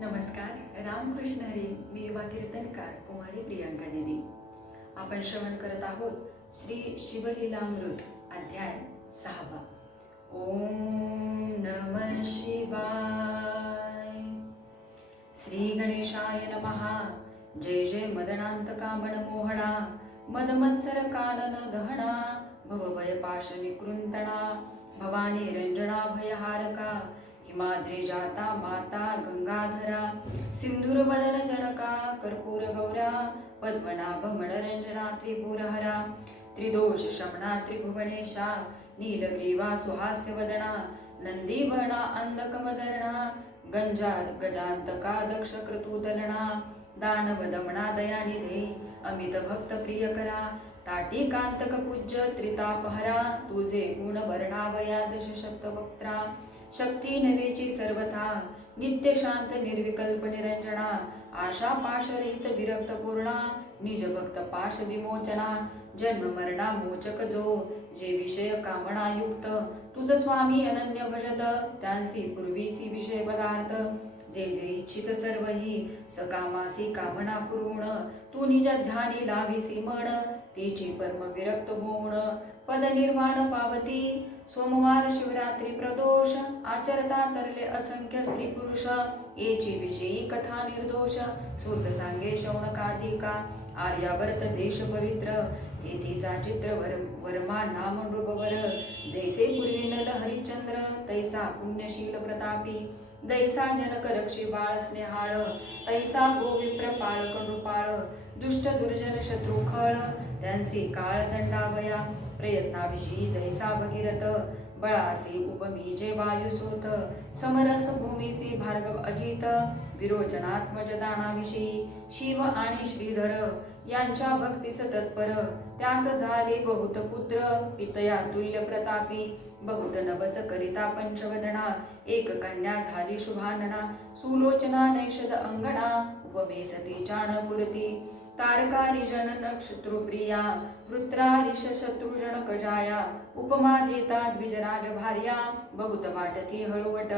नमस्कार. रामकृष्ण हरी. मी युवा कीर्तनकार कुमारी प्रियांका दीदी. आपण श्रवण करत आहोत श्री शिवलीलामृत अध्याय 6. ओम नमः शिवाय. श्री गणेशाय नमः. जय जय मदनांतका मनमोहणा, मदमत्सर कानन दहना, भवभय पाश निकृंतणा, भवानी रंजना भयहारका, हिमाद्री जाता माता गंगाधरा, सिंधुर बदन जनका, कर्पूर गौरा, पद्मनाभ मनरंजना त्रिपुरहरा, त्रिदोष शमना त्रिभुवनेशा, नीलग्रीवा सुहास्य वदना, नंदीभणा अंधकमदरणा, गजांतका दक्ष क्रतुदलना, दानव दमना दयानिधे, अमित भक्त प्रियकरा, ताटी कांतक पूज्य त्रितापहरा, तुझे गुण वर्णावया दशशब्दवक्त्रा, शक्ती नवेची सर्वथा, नित्य शांत निर्विकल्प निरंजना, आशा पाशरहित विरक्त पूर्णा, निज भक्त पाश विमोचना, जन्म मरणा मोचक जो, जे विषय कामना युक्त, तुझ स्वामी अनन्य भजत, त्यांसी पूर्वीसी विषय पदार्थ, जे जे इच्छित सर्वही सकामासी कामना पूर्ण, तू निज ध्यानी लावीसी मन, तेची परम विरक्त होऊन पद निर्वाण पावती. सोमवार शिवरात्री प्रदोष, आचरता तरले असंख्य स्त्री पुरुष, येची विषयी कथा निर्दोष, सूत सांगे शौनकादिका, आर्यावर्त देश पवित्र, तेथीचा चित्र वर्मा नाम नृपवर, जैसे पूर्वी नल हरिश्चंद्र, तैसा पुण्यशील प्रतापी, दैसा जनक रक्षी बाळ स्नेहाळ, तैसा गोविप्र पाळक नृपाळ, दुष्ट दुर्जन शत्रुखळ, त्यांसी काळ दंडावया, प्रयत्नाविषयी जैसा भगीरथ, बळासी उपमी जे वायुसूत, समरस भूमीसी भार्गव अजित, विरोचनात्मज दानाविषयी शिव आणि श्रीधर, यांच्या भक्तीस तत्पर, त्यास झाले बहुत पुत्र, पितया तुल्य प्रतापी, बहुत नवस करिता पंचवदना, एक कन्या झाली शुभानना, सुलोचना नैषद अंगणा, उपमे सती चाणपुरती, तारकारिजन नक्षत्रुप्रिया, वृत्रारिष शत्रुजन कजाया, उपमा देता द्विजराज भार्या, बहुत वाटती हळुवट,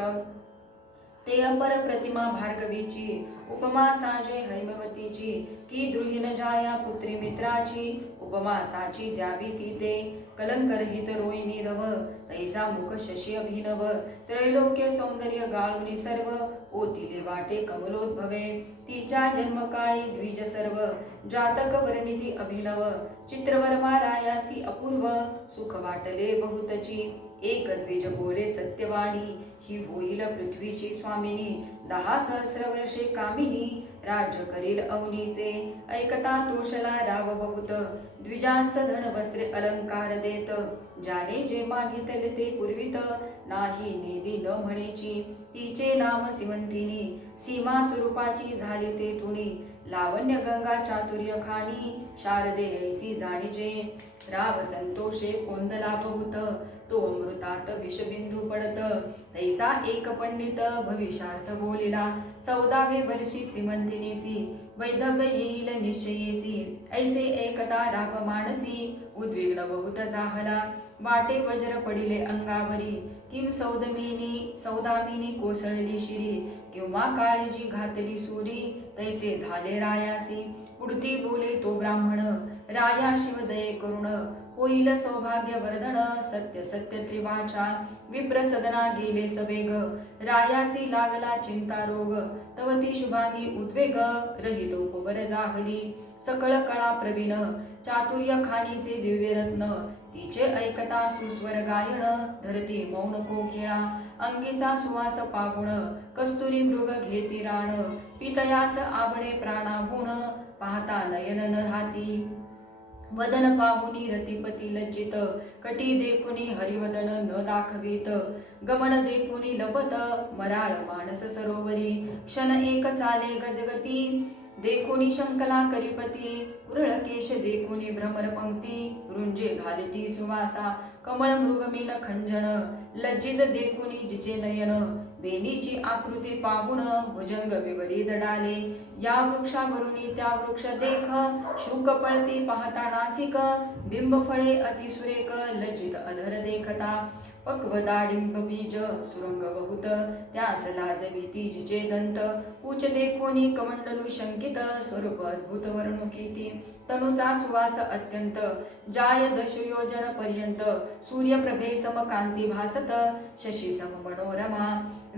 ते अपर प्रतिमा भार्गवीची, उपमा साजे हैमवतीची, की द्रुहीन जाया पुत्री मित्राची, उपमा साची द्यावी ती ते, कलंकरहित रोहिणी रव, तैसा मुख शशी अभिनव, त्रैलोक्य सौंदर्य गाळुनी सर्व, ओतिले वाटे कमलोद्भवे, तिच्या जन्मकाळी द्विज सर्व, जातक वर्णिती अभिनव, चित्रवर्मा रायासी अपूर्व, सुख वाटले बहुतची, एक द्विज बोले सत्यवाणी, ही होईल पृथ्वीची स्वामिनी, 10 सहस्र वर्षे कामिनी, राज्य करील अवनीचे, ऐकता तोषला राव बहुत, द्विजांस धन वस्त्रे अलंकार देत, ज्याने जे मागितले ते पुरवित, नाही नेदी न म्हणेची, तिचे नाम सिमंतिनी, सीमा स्वरूपाची झाली ते तुणी, लावण्य गंगा चातुर्य खाणी, शारदे ऐसी जाणीजे, राव संतोषे कोंदला बहुत, तो अमृतात विषबिंदू पडत, तैसा एक पंडित भविष्यार्थ बोलिला, 14वे वर्षी सिमंतिनीसी, वैधव्य येईल निश्चयेसी, ऐसे एकता राप मानसी, उद्विग्न बहुत जाहला, वाटे वज्र पडिले अंगावरी, किम सौदामिनी कोसळली शिरी, किंवा काळजी घातली सुरी, तैसे झाले रायासी, पुढती बोले तो ब्राह्मण, राया शिवदये करुण, होईल सौभाग्य वर्धन, सत्य सत्य त्रिवाचा, विप्रसदना गेले सवेग, रायासी लागला चिंता रोग, तवती शुभांगी उद्वेग, रहित उपवर जाहली, सकळ कळा प्रवीण, चातुर्य खानीचे दिव्यरत्न, तिचे ऐकता सुस्वर गायन, धरती मौन कोकिळा, अंगीचा सुवास पाहुण, कस्तुरी मृग घेती राण, पितयास आवडे प्राणाभूण, पाहता नयन न राहती, वदन पाहुनी रतिपती लज्जित, कटी देखुनी हरिवदन न दाखवित, गमन देखुनी लपत, मराळ मानस सरोवरी, क्षण एक चाले गजगती, देखुनी शंकला करिपती, कुरळ केश देखुनी भ्रमर पंक्ती, रुंजे घालिती सुवासा, कमळ मृगमीन खंजन, लज्जित देखुनी जिचे नयन, बेनीची आकृती पाहून भुजंग विवरी दडाले, या वृक्षावरुनी त्या वृक्ष देख, शुक पळती पाहता नासिक, बिंब फळे अतिसुरेख, लज्जित अधर देखता, पक्व दाडिंब बीज सुरंग बहुत त्यास लाजवी जिचे दंत उच देखोनी कमंडलू शंकित स्वरूप अद्भुत वर्णुकीती तनुचा सुवास अत्यंत जाय दशयोजन पर्यंत सूर्यप्रभे समकांती भासत शशी सम मनोरमा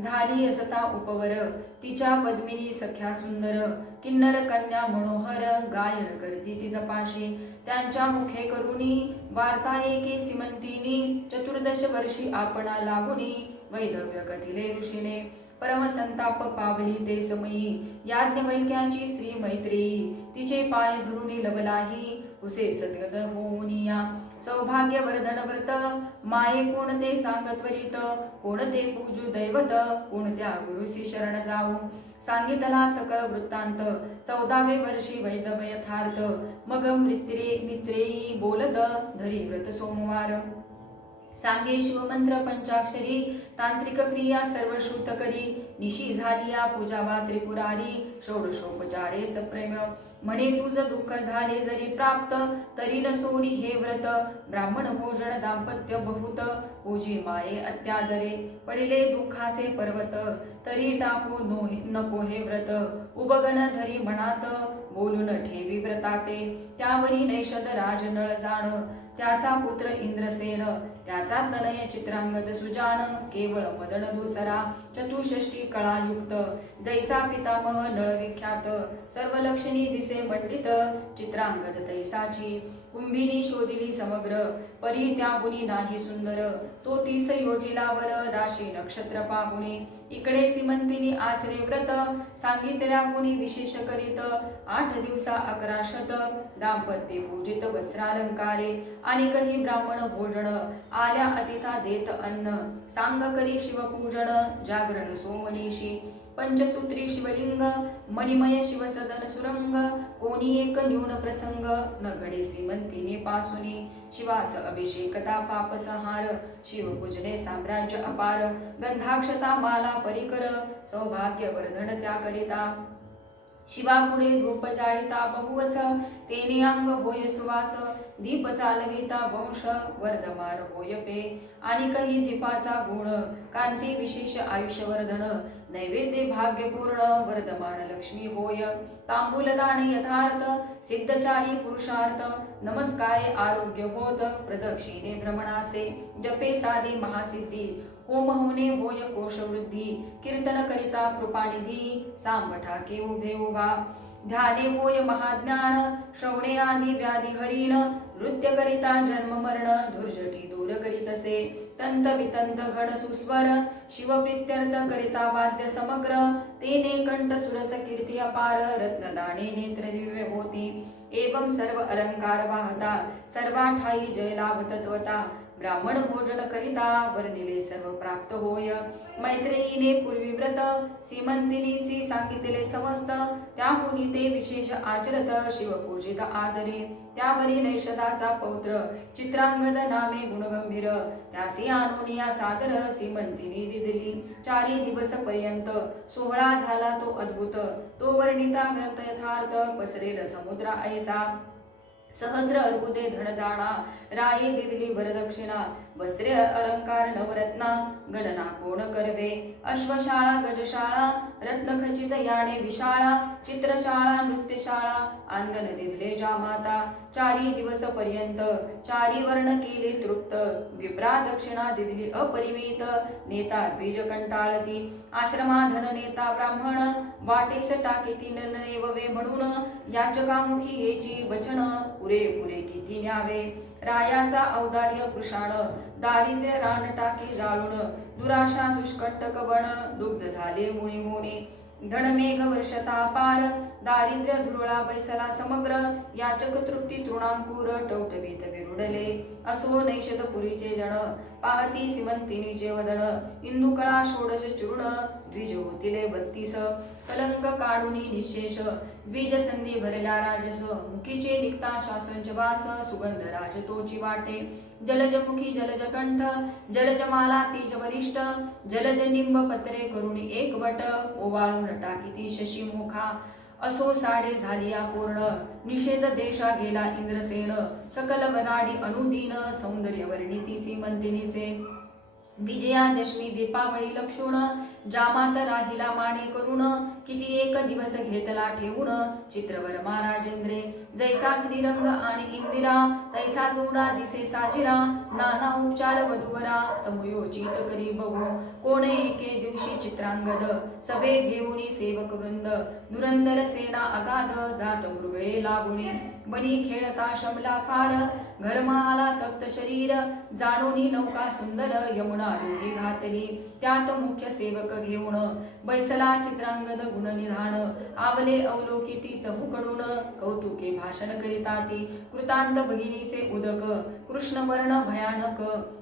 झाली असता उपवर तिच्या पद्मिनी सख्या सुंदर किन्नर कन्या मनोहर गायन करती ती जपाशी त्यांच्या मुखे करुणी वार्ता एके सीमंतिनी चतुर्दश वर्षी आपणा लागुनी वैधव्य कथिले ऋषीने परमसंताप पावली ते समयी याज्ञवल्क्याची स्त्री मैत्रेयी तिचे पाय धरुणी लवलाही उसे सद्गत होऊनिया सौभाग्यवर्धन व्रत माये कोणते सांगत्वरित कोणते पूजू दैवत कोणत्या गुरुसी शरण जाऊ सांगितला सकळ वृत्तांत 14वे वर्षी वैधव्य यथार्थ मग मित्रेयी बोलत धरी व्रत सोमवार सांगे शिवमंत्र पंचाक्षरी तांत्रिक क्रिया सर्व श्रुत करी निशी झालिया पूजावा त्रिपुरारी षोडशोपचारे सप्रेम म्हणे तुझ दुःख झाले जरी प्राप्त तरी न सोडी हे व्रत ब्राह्मण भोजन दाम्पत्य बहुत पूजी माये अत्यादरे पडिले दुःखाचे पर्वत तरी टाकू नको हे व्रत उबगन धरी मनात बोलून ठेवी व्रताते त्यावरी नैषद राज नळ जाण त्याचा पुत्र इंद्रसेन त्याचा तनय चित्रांगद सुजान केवळ मदन दुसरा चतुष्षष्टी कळायुक्त जैसा पितामह नळ विख्यात सर्व लक्षणी दिसे मंडित चित्रांगद तैसाची कुंभिनी शोधिली समग्र परी त्याहुनी नाही सुंदर तो 30 योजिलावर राशी नक्षत्र पाहुणी इकडे सीमंतिनी आचरे व्रत सांगितल्या मुनी विशेष करीत 8 दिवसा 11 शत दाम्पत्य पूजित वस्त्रालंकारे आणि काही ब्राह्मण भोजन आल्या अतिथा देत अन्न सांग करी शिवपूजन जागरण सोमनीशी पंचसूत्री शिवलिंग मणिमय शिवसदन सुरंग कोणी एक न्यून प्रसंग न घडे सीमंतिनी पासुनी शिवास अभिषेकता पापसंहार शिवपूजने साम्राज्य अपार गंधाक्षता माला परिकर सौभाग्य वर्धन त्या करिता शिवापुढे धूप जाळिता बहुवस तेने अंग होय सुवास दीप चालविता वंश वर्धमान होय पे आणि काही दीपाचा गुण कांती विशेष आयुष्यवर्धन नैवेद्य भाग्यपूर्ण वर्धमान लक्ष्मी होय तांबूलदान यथार्थ सिद्धचारी पुरुषार्थ नमस्कारे आरोग्य होत प्रदक्षिणे भ्रमणासे जपे साधे महासिद्धी होम होणे होय कोशवृद्धी कीर्तन करिता कृपानिधी सांबठाके उभे उभा ध्याने होय महाज्ञान श्रवणे आदी व्याधी हरिण नृत्य करिता जन्म मरण दुर्जटी दूर करीतसे तंत वितंत घन सुस्वर शिवप्रीत्यर्थ करिता वाद्य समग्र तेने कंठ सुरस कीर्ती अपार रत्नदाने नेत्र दिव्य होती एवं सर्व अलंकार वाहता सर्वाठाई जय लाभ तत्वता ब्राह्मण भोजन करिता वर्णिले सर्व प्राप्त होय मैत्रेयीने पूर्वी व्रत सीमंतिनीसी सांगितले समस्त त्याहुनी ते विशेष आचरत शिवपूजित आदरे त्यावरी नैषदाचा पौत्र चित्रांगद नामे गुणगंभीर त्यासी आणोनिया सादर सीमंतिनी दिदली 4 दिवस पर्यंत सोहळा झाला तो अद्भुत तो वर्णिता ग्रंथ यथार्थ पसरेल समुद्रा ऐसा सहस्र अर्बुदे धन जाणा राये दिदली वरदक्षिणा वस्त्रे अलंकार नवरत्ना गणना कोण करवे अश्वशाळा गजशाळा रत्नखचित याने विशाळा चित्रशाळा नृत्यशाळा आंदन दिदले जामाता 4 दिवस पर्यंत 4 वर्ण केले तृप्त विप्रा दक्षिणा दिदली अपरिमित नेता बीज कंटाळती आश्रमाधन नेता ब्राह्मण वाटेस टाकीती ननेववे म्हणून याचकामुखी हेची वचन पुरे किती न्यावे रायाचा औदार्य कृषाण दारिद्र्य रान टाके जाळून दुराशा दुष्कट्ट कवण दुग्ध झाले मुनी मुनी धनमेघ वर्षता पार दारिद्र्य धुरळा बैसला समग्र याचक तृप्ती तृणांकुर टवटवीत विरुडले असो नैषदपुरीचे जण पाहती सीमंतिनीचे वदन इंदुकळा षोडश चूर्ण द्विज होतिले 32 कलंक काढुनी निशेष द्विज संधी भरल्या राजस मुखीचे निघता श्वासोंच वास सुगंध राजतोची वाटे जलजमुखी जलजकंठ जलजमाला तेज वरिष्ठ जलज निंब पत्रे करुणी एक वट ओवाळून टाकीती शशी मुखा असो साडे झालिया पूर्ण निषेध देशा गेला इंद्रसेन सकल वनाडी अनुदीन सौंदर्य वर्णिती सीमंतिनीचे विजयादशमी दीपावळी लक्षून जामात राहिला माने करून किती एक दिवस घेतला ठेवून चित्रवर्मा राजेंद्रे जैसा श्रीरंग आणि इंदिरा तैसा जोडा दिसे साजिरा नाना उपचार वधूवरा समयोचित करी बघू कोण एके दिवशी चित्रांगद सभे घेऊनी सेवक वृंद धुरंदर सेना अगाध जात मृगये लागुनी बनी खेळता शमला फार घरमा आला तप्त शरीर जाणोनी नौका सुंदर यमुना रोही घातली त्यात मुख्य सेवक घेऊन बैसला चित्रांगद गुणनिधान आवले अवलोकिती चहूकडून कौतुके भाषण करिता ती कृतांत भगिनीचे उदक कृष्णवर्ण भयानक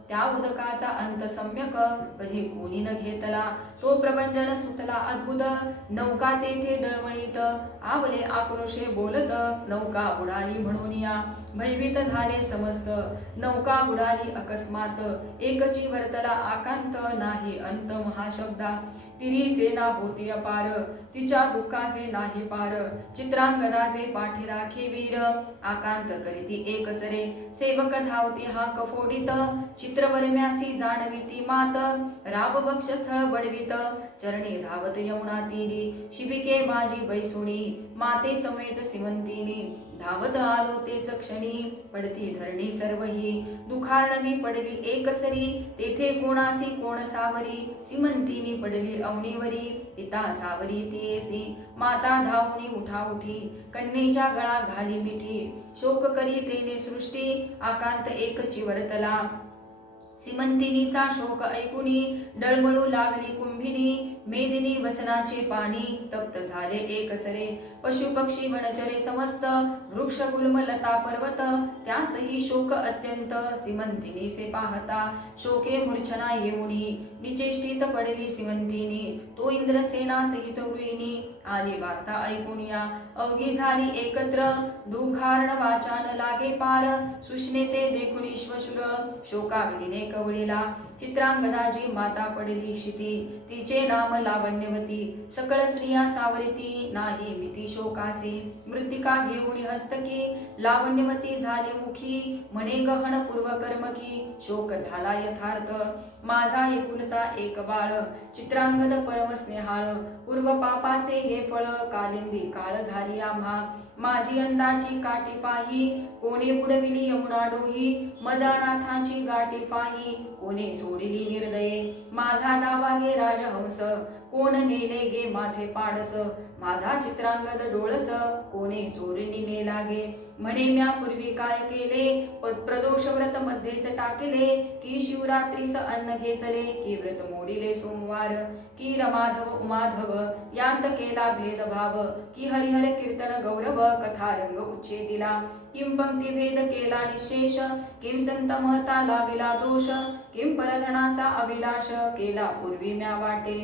त्या उदकाचा अंत सम्यक कधी कोणी न घेतला तो प्रबंधन सुटला अद्भुत नौका तेथे डळमळीत आवले आक्रोशे बोलत नौका बुडाली म्हणून या भयभीत झाले समस्त नौका बुडाली अकस्मात एकची वर्तला आकांत नाही अंत महाशब्दा तिरी सेना होती अपार तिच्या दुःखाचे नाही पार चित्रांगदाचे पाठी राखे वीर आकांत करीती एक सरे सेवक धावती हा कफोडीत चित्रवर्म्यासी जाणविती मात राव बक्षस्थळ बडवीत चरणी धावत यमुना तीरी शिबिके माझी बैसुणी माते समेत सिमंतिनी धावत आलो तेच क्षणी पडती धरणी सर्वही दुखार्णवी पडली एकसरी तेथे कोणासी कोण सावरी सिमंतिनी पडली अवनीवरी पिता सावरी तियेसी माता धावणी उठा उठी कन्येच्या गळा घाली मिठी शोक करी तेने सृष्टी आकांत एकची वर्तला सिमंतिनीचा शोक ऐकुनी डळमळू लागली कुंभिनी मेदिनी वसनाचे पाणी तप्त झाले एकसरे पशु पक्षी वनचरे समस्त वृक्ष गुल्म लता पर्वत त्यासही शोक अत्यंत सिमंतिनीसे पाहता शोके मूर्छना येऊनी निचेष्टित पडली सिमंतिनी तो इंद्रसेना सहित गृहिणी आली वार्ता ऐकुनिया अवघी झाली एकत्र दुःखार्ण वाचान लागे पार सुष्णेते देखुनी श्वशुर शोकाग्नीने कवळीला चित्रांगदाजी माता पडली क्षिती तिचे नाम लावण्यवती सकळ स्त्रिया सावरिती नाही मिती शोकासी मृत्तिका घेऊनी हस्तकी लावण्यवती झाली मुखी म्हणे गहन पूर्वकर्मकी शोक झाला यथार्थ माझा एकुलता एक बाळ चित्रांगद परम स्नेहाळ पूर्व पापाचे हे फळ कालिंदी काळ झाली आम्हा माझी अंदाची काठी पाही कोणी बुडविली यमुना डोही मजानाथाची गाठी पाही कोणी सोडिली निर्दये माझा दावा गे राजहंस कोण नेले गे माझे पाडस माझा चित्रांगद डोळस कोणी चोरीनी नेला गे म्हणे म्या पूर्वी काय केले प्रदोष व्रत मध्येच टाकले की शिवरात्रीस अन्न घेतले की व्रत मोडिले सोमवार की रमाधव उमाधव यांत केला भेदभाव की हरिहर कीर्तन गौरव कथा रंग उच्छेदिला किम पंक्ती भेद केला निशेष किम संत महता लाविला दोष किम परधनाचा अभिलाष केला पूर्वी म्या वाटे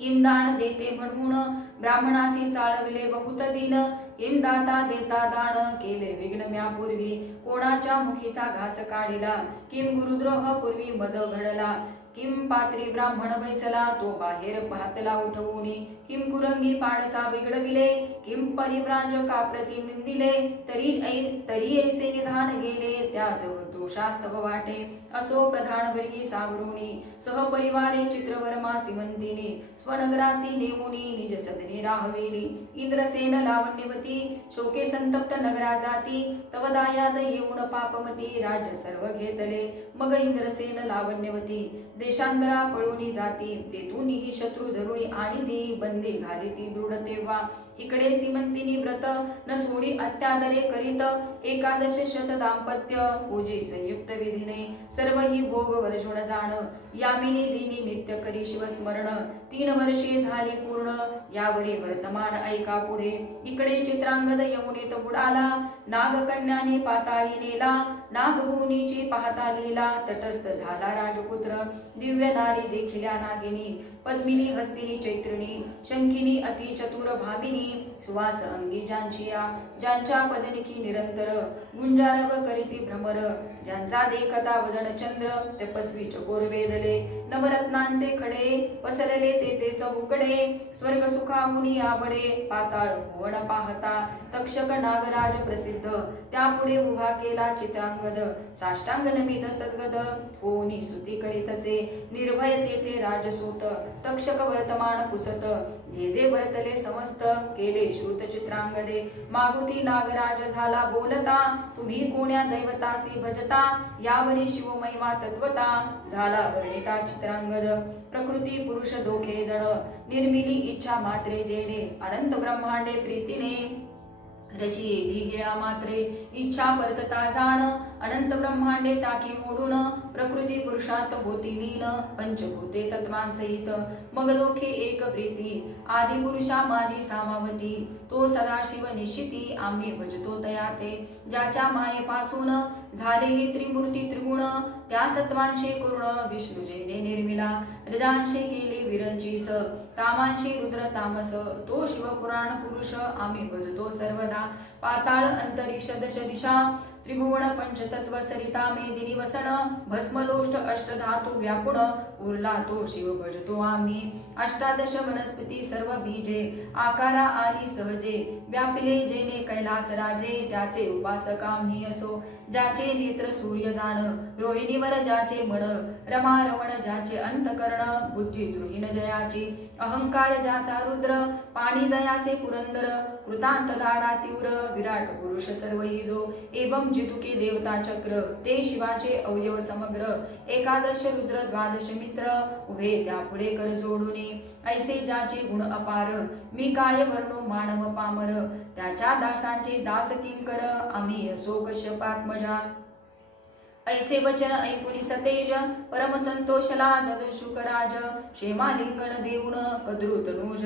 किम दान देते म्हणून ब्राह्मणासी चाळविले बहुत दिन किम दाता देता दान केले विघ्न म्या पूर्वी कोणाच्या मुखीचा घास काढिला किम गुरुद्रोह पूर्वी मज घडला किम पात्री ब्राह्मण बैसला तो बाहेर भातला उठवूनी किम कुरंगी पाडसा बिघडविले किम परिव्राजका प्रतिनिंदिले तरी ऐसे निधान गेले त्याच दोषास्तव वाटे असो प्रधान वर्गी सावरुणी सहपरिवारे चित्रवर्मा सिमंतिनी स्वनगरासी नेमुनी निज सदनी राहवेली इंद्रसेन लावण्यवती शोके संतप्त नगरा जाती तव दायाद येऊन पापमती राज्य सर्व घेतले मग इंद्रसेन लावण्यवती देशांतरा पळूनी जाती तेथूनही शत्रू धरुणी आणि ती बंदी घाली ती दृढ तेव्हा इकडे सिमंतिनी व्रत न सोडी अत्यादरे करीत एकादश शत दाम्पत्य पूजे संयुक्त विधीने सर्व ही भोग वर्जुन जाण यामिनी दिनी नित्य करी शिवस्मरण 3 वर्षे झाली पूर्ण यावरी वर्तमान ऐका पुढे इकडे चित्रांगद यमुनेत बुडाला नागकन्याने पाताळी नेला नागभूनीची पाहता लीला तटस्थ झाला राजपुत्र दिव्य नारी देखिल्या नागिनी पद्मिनी हस्तिनी चैत्रिणी शंखिनी अति चतुर भामिनी सुवास अंगी ज्यांच्या पदनिकी निरंतर गुंजारव करीती भ्रमर ज्यांचा देखता वदन चंद्र तपस्वी चकोर वेदले नवरत्नांचे खडे पसरले ते चौकडे स्वर्ग सुखाहुनी आबडे पाताळ भुवन पाहता तक्षक नागराज प्रसिद्ध त्यापुढे उभा केला चित्रांगद साष्टांग नमित सद्गद होनी स्तुती करीतसे निर्भय ते राजसूत तक्षक वर्तमान पुसत जे वर्तले समस्त केले श्रुत चित्रांगदे मागुती नागराज झाला बोलता तुम्ही कोण्या दैवतासी भजता यावरी शिव महिमा तत्वता झाला वर्णिता चित्रांगद प्रकृती पुरुष दोखे जण निर्मिली इच्छा मात्रे जेणे अनंत ब्रह्मांडे प्रीतीने रचिली गेळा मात्रे इच्छा परतता जाण अनंत ब्रह्मांडे टाकी मोडून प्रकृती पुरुषात होती लीन पंचभूते तत्वांसहित मग दोखे एक प्रीती आदि पुरुषा माझी सामावती तो सदाशिव निश्चिती आम्ही भजतो तया ते ज्याच्या मायेपासून झाले हे त्रिमूर्ती त्रिगुण त्या सत्वांशे करुण विष्णू जेने निर्मिला हृदांशे केले विरंचीस तामांशे रुद्र तामस तो शिवपुराण पुरुष आम्ही भजतो सर्वदा पाताळ अंतरिक्ष दश दिशा त्रिभुवन पंचतत्व सरिता मेदिनी वसन भस्मलोष्ट अष्टधातू व्यापुण उरला तो शिव भजतो आम्ही अष्टादश वनस्पती सर्व बीजे आकारा आली सहजे व्यापिले जेने कैलास राजे त्याचे उपासक आम्ही असो ज्याचे नेत्र सूर्य जाण रोहिणीवर ज्याचे मन रमा रमण ज्याचे अंतकरण बुद्धी द्रुहीन जयाची अहंकार ज्याचा रुद्र पाणी जयाचे पुरंदर कृतांत दाडा तीव्र विराट पुरुष सर्व जो एवं जितुके देवता चक्र ते शिवाचे अवयव समग्र एकादश रुद्र द्वादश मित्र उभे त्या पुढे कर जोडूनी ऐसे ज्याचे गुण अपार मी काय वर्णो मानव पामर त्याच्या दासांचे दास किंकर आम्ही असो कश्यपात्मजा ऐसे वचन ऐकुनी सतेज परम संतोषला दद शुकराज क्षेमालिंगन देऊन कद्रुतनुज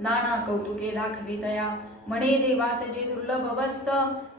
नाना कौतुके दाखवितया म्हणे देवास जे दुर्लभ वस्त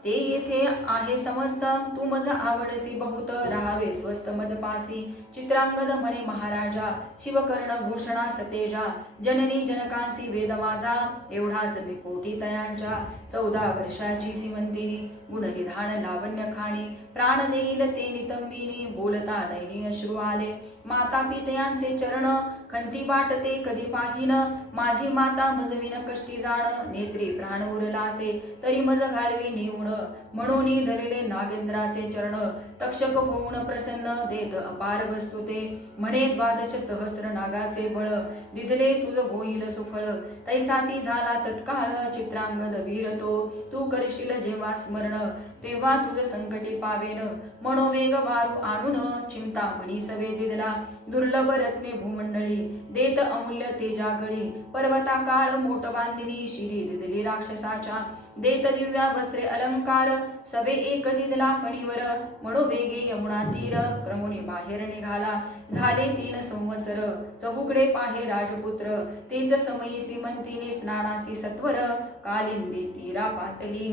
ते येथे आहे समस्त तू मज आवडसी बहुत राहावे स्वस्त मज पासी चित्रांगद म्हणे महाराजा शिवकर्ण भूषणा सतेजा जननी जनकांसी वेद माझा एवढाच मी कोटी तयांच्या 14 वर्षाची सिमंतिनी गुणनिधान लावण्य खाणी प्राण देईल ते नितंबिनी बोलता नैनी अश्रू आले माता पितयांचे चरण खंती वाटते कधी पाहिन माझी माता मजविन कष्टी जाण नेत्री प्राण उरलासे तरी मज घालवी नेऊन म्हणून धरले नागेंद्राचे चरण तक्षक होऊन प्रसन्न देत अपार वस्तू ते म्हणे 12 सहस्र नागाचे बळ दिधले तुझ होईल सुफळ तैसाची झाला तत्काळ चित्रांगद वीर तो तू करशील जेव्हा स्मरण तेव्हा तुझ संकटी पावेन मनोवेग वारू आणून चिंतामणी सवे दिदला दुर्लभ रत्ने भूमंडळी देत अमूल्य तेजागळी पर्वता काळ मोठ बांधिनी शिरी दिदली राक्षसाच्या देत दिव्या वस्त्रे अलंकार सवे एक दिदला फणीवर मनोवेगे यमुना तीर क्रमुनी बाहेर निघाला झाले 3 संवत्सर चहुकडे पाहे राजपुत्र तेच समयी श्रीमंतीने स्नानासी सत्वर कालिंदी तीरा पातली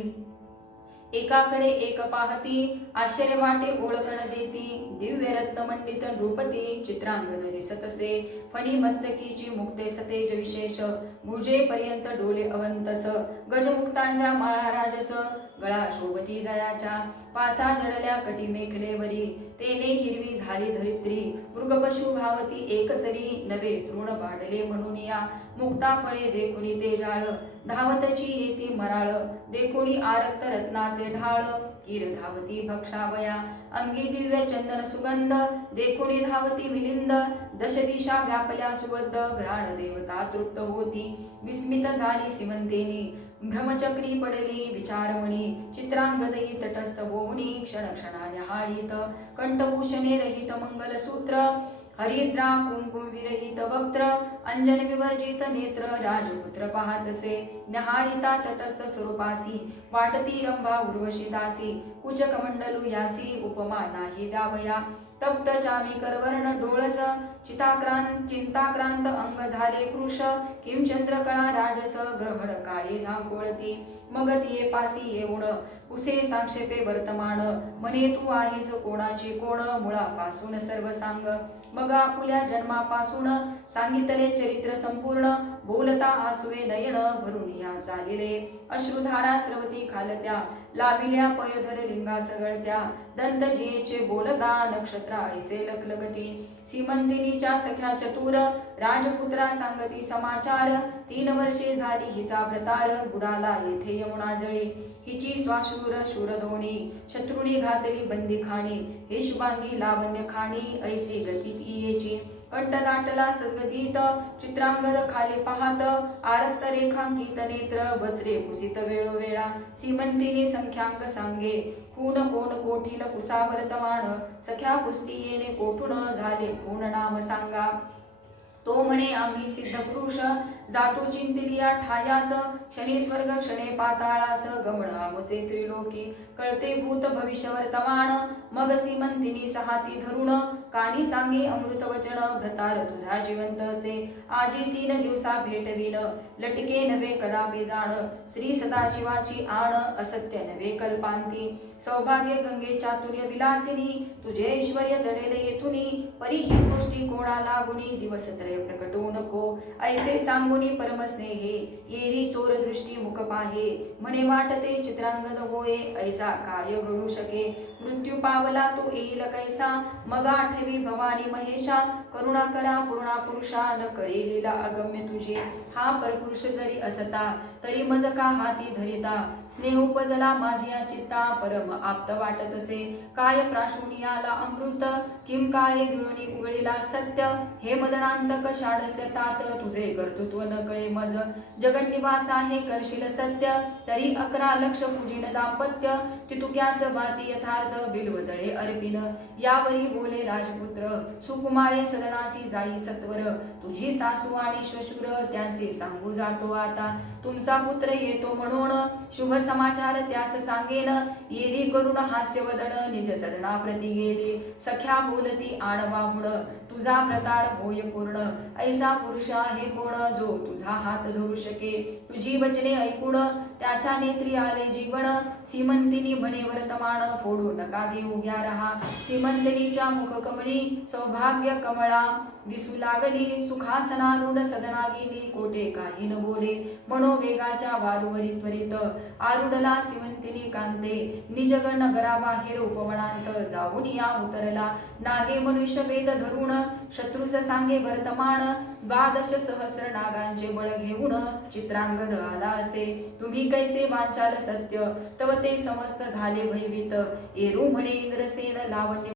एकाकडे एक पाहती आश्चर्य वाटे ओळखण देती दिव्य रत्नमंडित नृपती चित्रांगद दिसतसे फणी मस्तकीची मुक्ते सतेज विशेष भुजे पर्यंत डोले अवंतस गजमुक्तांच्या माळा राजस गळा शोभती जयाच्या पाचा जडल्या कटी मेखलेवरी तेने हिरवी झाली धरित्री मृगपशु भावती एकसरी नवे तृण वाढले म्हणून या मुक्ता फळे देखुनी ते जाळ धावतची येती मराळ देखुनी आरक्त रत्नाचे ढाळ कीर धावती भक्षावया अंगी दिव्य चंदन सुगंध देखुनी धावती मिलिंद दश दिशा व्यापल्या सुबद्ध घ्राण देवता तृप्त होती विस्मित झाली सिमंतेनी भ्रमचक्री पडली विचारमणी चित्रांगदही तटस्थ होऊनी क्षण क्षणाने हाळीत कंठभूषणे रहित मंगलसूत्र हरिद्रा कुंकुम विरहित वक्त्र अंजन विवर्जित नेत्र राजपुत्र पाहतसे न्याहाळिता तटस्थ स्वरूपासी वाटती रंभा उर्वशी दासी कुचकमंडलू यासी उपमा नाही दावया तप्त चामी करवर्ण डोळस चिंताक्रांत अंग झाले कृश किम चंद्रकळा राजस ग्रहण काळी झांकोळती मग तिये पासी येऊन उसे सांक्षेपे वर्तमान म्हणे तू आहेस कोणाची कोण मुळापासून सर्व सांग मग आपुल्या जन्मापासून सांगितले चरित्र संपूर्ण बोलता आसुवे नयन भरून या चालिले अश्रुधारा स्रवती खालत्या लाविल्या पयोधर लिंगा सगळत्या दंत जियेचे बोलता नक्षत्रा ऐसे लखलखती सीमंतिनीच्या सख्या चतुर राजपुत्रा सांगती समाचार 3 वर्षे झाली हिचा भ्रतार बुडाला येथे यमुना जळी हिची स्वाशूर शूरधोणी शत्रुनी घातली बंदी खाणी हे शुभांगी लावण्य खाणी ऐसी गती तियेची कंठ दाटला सद्गतीत चित्रांगद खाली पाहत आरक्त रेखांकित नेत्र बसरे कुसित वेळोवेळा सीमंतिनी संख्यांक सांगे खून कोण कोठील कुसा वर्तमान सख्या पुस्ती येणे कोठून झाले कोण नाम सांगा तो म्हणे आम्ही सिद्ध पुरुष जातो चिंतिलिया ठायास क्षणी स्वर्ग क्षणे पाताळास गमन आमचे त्रिलोकी कळते भूत भविष्य वर्तमान मग सीमंतिनी सहाती धरुण कानी सांगे अमृत वचन भ्रतार तुझा जिवंत असे आजी 3 दिवसा भेटविन लटके नवे कदापि जाण श्री सदाशिवाची आण असत्य नवे कल्पांती सौभाग्य गंगे चातुर्य विलासिनी तुझे ऐश्वर्य जडेल येथुनी परी ही गोष्टी कोणाला गुणी दिवस त्रय प्रकटू नको ऐसे सांगुनी परमस्नेहे येरी चोर दृष्टी मुख पाहे म्हणे वाटते चित्रांगद होय ऐसा काय घडू शके मृत्यू पावला तो येईल कैसा मग आठवी भवानी महेशा करुणा करा पूर्णा पुरुषा न कळे लीला अगम्य तुझी हा परपुरुष जरी असता तरी मज का हाती धरिता स्नेह उपजला माझिया चित्ता परम आप्त वाटत असे काय प्राशुनी आला अमृत किम काळे गिळणी उगळीला सत्य हे मदनांतक षाडस्य तात तुझे कर्तृत्व न कळे मज जगन्निवास आहे करशील सत्य तरी 11 लक्ष पूजिन दाम्पत्य तितुक्याच वाती यथार्थ बिल्वदळे अर्पिन यावरी बोले राजपुत्र सुकुमारे सदनासी जाई सत्वर तुझी सासू आणि श्वशुर त्यांचे सांगू जातो आता तुमचा पुत्र येतो म्हणून शुभ समाचार त्यास सांगेन येरी करून हास्यवदन निज सदना प्रती गेली सख्या बोलती आडवाहुण तुझा प्रतार होय पूर्ण ऐसा पुरुष आहे कोण जो तुझा हात धरू शके तुझी वचने ऐकून त्याच्या नेत्री आले जीवन सीमंतिनी म्हणे वर्तमान फोडू नका घेऊ घ्या रहा सीमंतिनीच्या मुख कमळी सौभाग्य कमळा दिसू लागली सुखासनारूढ सदना गेली कोठे काही न बोले मनोवेगाच्या वारुवरी त्वरित आरुडला सीमंतिनी कांते निजग नगराबाहेर उपवनांत जाऊन या उतरला नागे मनुष्य वेद धरून शत्रुस सांगे वर्तमान 12 सहस्र नागांचे बळ घेऊन चित्रांगद आला असे तुम्ही कैसे वाचाल सत्य तव ते समस्त झाले भयभीत एरू म्हणे इंद्रसेन लावण्य